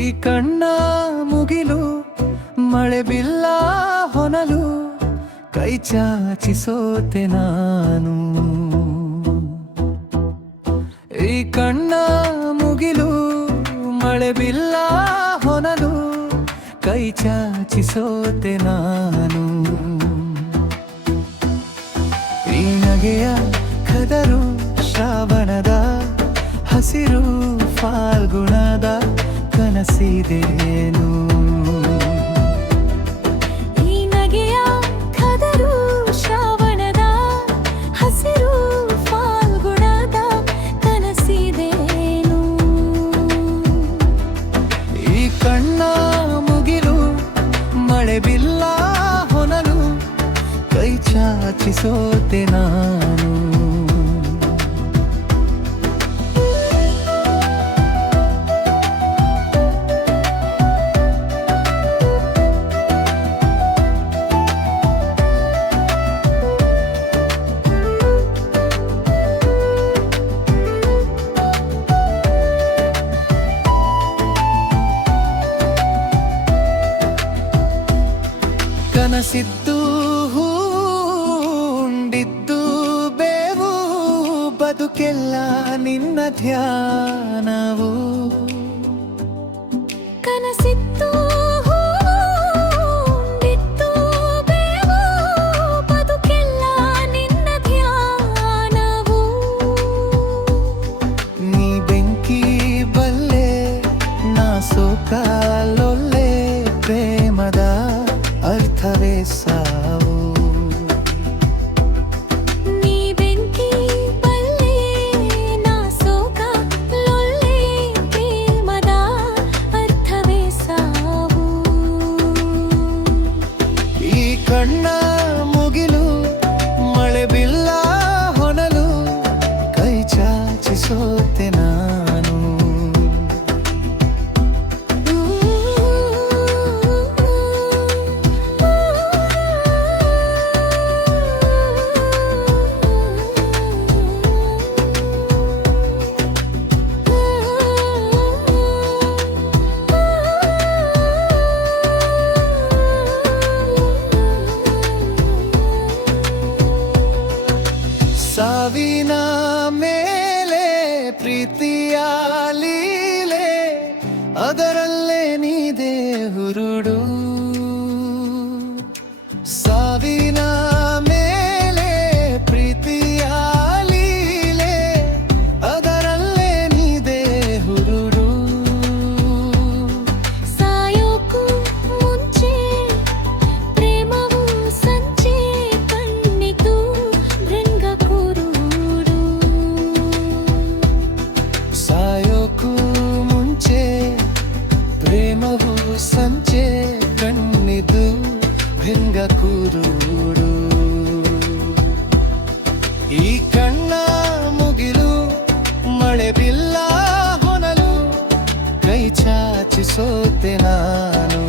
ಈ ಕಣ್ಣ ಮುಗಿಲು ಮಳೆ ಬಿಲ್ಲ ಹೊನಲು ಕೈ ಚಾಚಿಸೋತೆ ನಾನು. ಈ ಕಣ್ಣ ಮುಗಿಲು ಮಳೆ ಬಿಲ್ಲ ಹೊನಲು ಕೈ ಚಾಚಿಸೋತೆ ನಾನು. ಈ ನಗೆಯ ಕದರು ಶ್ರಾವಣದ ಹಸಿರು ಫಾಲ್ಗುಣದ ಕನಸಿದೇನು. ಈ ನಗೆಯ ಕದರು ಶ್ರಾವಣದ ಹಸಿರು ಫಾಲ್ಗುಣದ ಕನಸಿದೇನು. ಈ ಕಣ್ಣ ಮುಗಿಲು ಮಳೆ ಬಿಲ್ಲ ಹೊನಲು ಕೈ ಚಾಚಿಸೋತೆ ನಾನು. ಕನಸಿದ್ದು ಉಂಡಿದ್ದು ಬೇವು ಬದುಕೆಲ್ಲ ನಿನ್ನ ಧ್ಯಾನವು. ಕನಸಿತ್ತು ಉಂಡಿದ್ದು ಬೇವು ಬದುಕೆಲ್ಲ ನಿನ್ನ ಧ್ಯಾನವು. ನೀ ಬೆಂಕಿ ಬಲ್ಲೆ ನಾ ಸೋಕಾಲೊಲ್ಲೆ ಪ್ರೇಮದ ಅರ್ಥವೇ ಸಾವು. ನೀ ಬೆಂಕಿ ಬಲ್ಲೆ ನಾ ಸೋಕಾಲೊಲ್ಲೆ ಪ್ರೇಮದ ಅರ್ಥವೇ ಸಾವು. ಈ ಕಣ್ಣ ಮುಗಿಲು ಮಳೆ ಬಿಲ್ಲ ಹೊನಲು ಕೈ ಚಾಚಿಸೋತೆ ನಾನು. ಸಾವಿನ ಮೇಲೆ ಪ್ರೀತಿಯ ಲೀಲೆ ಅದರಲ್ಲೇ ನೀದೆ ಹುರುಡು. ಸಾವಿನ ಮೇಲೆ ಪ್ರೀತಿಯ ಲೀಲೆ ಅದರಲ್ಲೇ ನೀದೆ ಹುರುಡು. ಸಾಯೋಕು ಮುಂಚೆ ಪ್ರೇಮವು ಸಂಚೆ ಕಣ್ಣಿತು ಭೃಂಗ ಕುರುಡು. ಸಾಯೋಕು ಮುಂಚೆ ಪ್ರೇಮವು ಸಂಚೆ ಕಣ್ಣಿದು ಭೃಂಗ ಕುರುಡು. ಈ ಕಣ್ಣ ಮುಗಿಲು ಮಳೆ ಬಿಲ್ಲ ಹೊನಲು ಕೈ ಚಾಚಿಸೋತೆ ನಾನು.